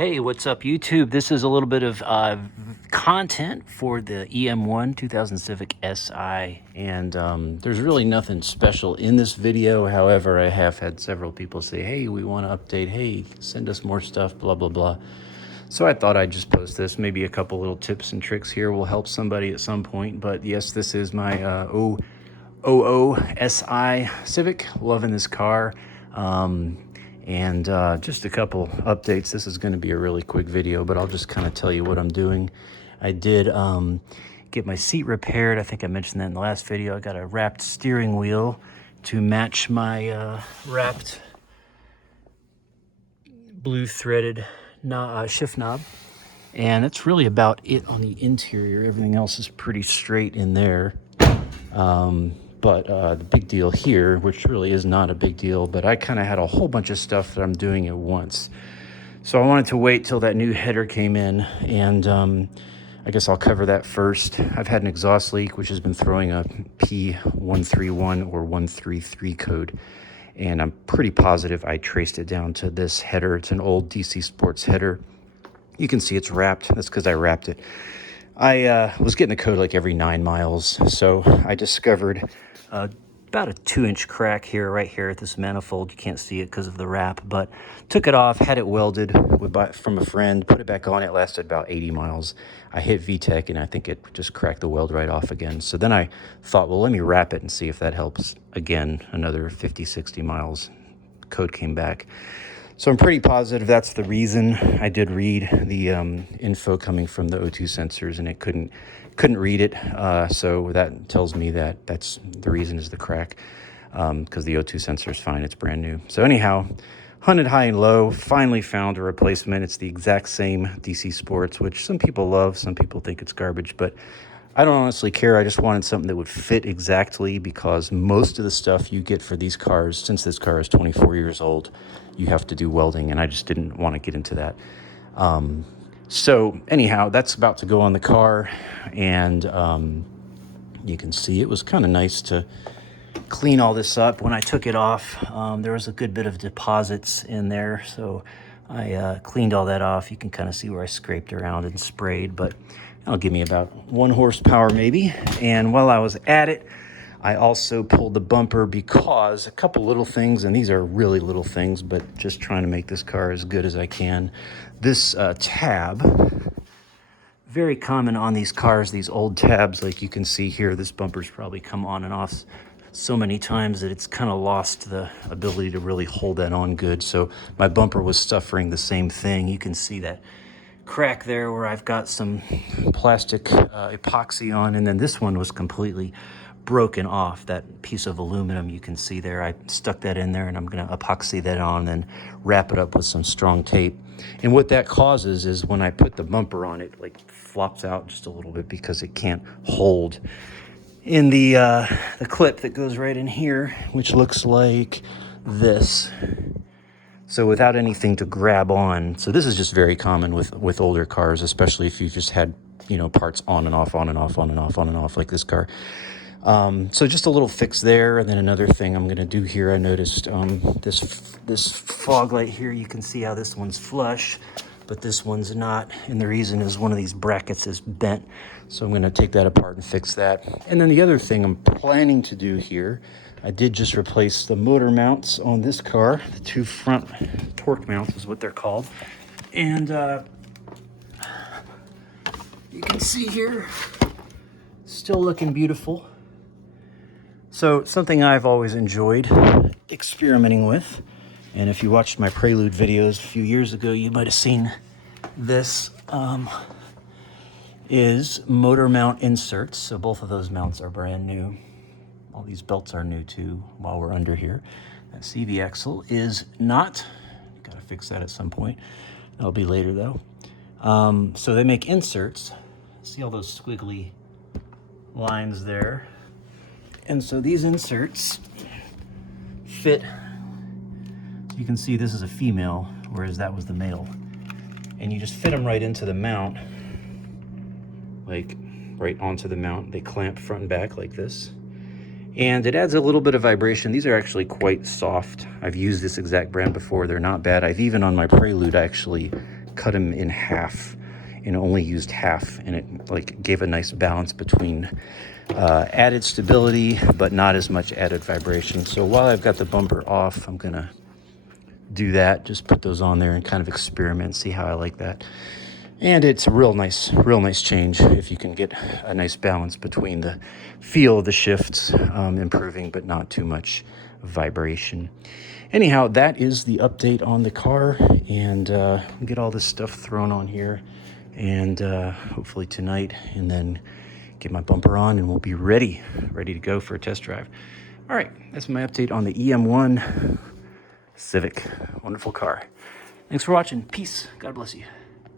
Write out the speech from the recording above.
Hey, what's up, YouTube? This is a little bit of content for the EM1 2000 Civic SI, and there's really nothing special in this video. However, I have had several people say, hey, we want to update, hey, send us more stuff, blah, blah, blah. So I thought I'd just post this. Maybe a couple little tips and tricks here will help somebody at some point. But yes, this is my 00 SI Civic. Loving this car. And just a couple updates. This is going to be a really quick video, but I'll just kind of tell you what I'm doing. I did get my seat repaired. I think I mentioned that in the last video. I got a wrapped steering wheel to match my wrapped blue threaded shift knob. And that's really about it on the interior. Everything else is pretty straight in there. But the big deal here, which really is not a big deal, but I kind of had a whole bunch of stuff that I'm doing at once. So I wanted to wait till that new header came in, and I guess I'll cover that first. I've had an exhaust leak, which has been throwing a P131 or 133 code, and I'm pretty positive I traced it down to this header. It's an old DC Sports header. You can see it's wrapped. That's because I wrapped it. I was getting the code like every 9 miles, so I discovered about a 2-inch crack here, right here at this manifold. You can't see it because of the wrap, but took it off, had it welded from a friend, put it back on. It lasted about 80 miles. I hit VTEC, and I think it just cracked the weld right off again. So then I thought, well, let me wrap it and see if that helps. Again, another 50, 60 miles. Code came back. So I'm pretty positive that's the reason. I did read the info coming from the O2 sensors, and it couldn't read it. So that tells me that that's the reason is the crack, because the O2 sensor is fine. It's brand new. So anyhow, hunted high and low, finally found a replacement. It's the exact same DC Sports, which some people love. Some people think it's garbage, but I don't honestly care. I just wanted something that would fit exactly, because most of the stuff you get for these cars, since this car is 24 years old, you have to do welding, and I just didn't want to get into that. So anyhow, that's about to go on the car, and you can see it was kind of nice to clean all this up. When I took it off, there was a good bit of deposits in there, so I cleaned all that off. You can kind of see where I scraped around and sprayed, but that'll give me about 1 horsepower maybe. And while I was at it, I also pulled the bumper because a couple little things, and these are really little things, but just trying to make this car as good as I can. This tab, very common on these cars, these old tabs, like you can see here, this bumper's probably come on and off so many times that it's kind of lost the ability to really hold that on good. So my bumper was suffering the same thing. You can see that crack there where I've got some plastic epoxy on, and then this one was completely broken off. That piece of aluminum you can see there, I stuck that in there, and I'm going to epoxy that on and then wrap it up with some strong tape. And what that causes is when I put the bumper on, it like flops out just a little bit because it can't hold in the clip that goes right in here, which looks like this. So without anything to grab on. So this is just very common with older cars, especially if you've just had, parts on and off, on and off, on and off, on and off, like this car. So just a little fix there. And then another thing I'm going to do here, I noticed this fog light here. You can see how this one's flush, but this one's not. And the reason is one of these brackets is bent. So I'm going to take that apart and fix that. And then the other thing I'm planning to do here, I did just replace the motor mounts on this car. The 2 front torque mounts is what they're called. And you can see here, still looking beautiful. So something I've always enjoyed experimenting with, and if you watched my Prelude videos a few years ago, you might have seen this, is motor mount inserts. So both of those mounts are brand new. All these belts are new too while we're under here. That CV axle is not. Got to fix that at some point. That'll be later though. So they make inserts. See all those squiggly lines there? And so these inserts fit. You can see this is a female, whereas that was the male. And you just fit them right into the mount, like right onto the mount. They clamp front and back like this. And it adds a little bit of vibration. These are actually quite soft. I've used this exact brand before. They're not bad. I've even on my Prelude actually cut them in half and only used half, and it like gave a nice balance between added stability but not as much added vibration. So while I've got the bumper off, I'm gonna do that, just put those on there and kind of experiment, see how I like that. And it's a real nice change if you can get a nice balance between the feel of the shifts improving but not too much vibration. Anyhow, that is the update on the car, and get all this stuff thrown on here, and hopefully tonight, and then get my bumper on and we'll be ready to go for a test drive. All right, that's my update on the EM1 Civic. Wonderful car. Thanks for watching. Peace. God bless you.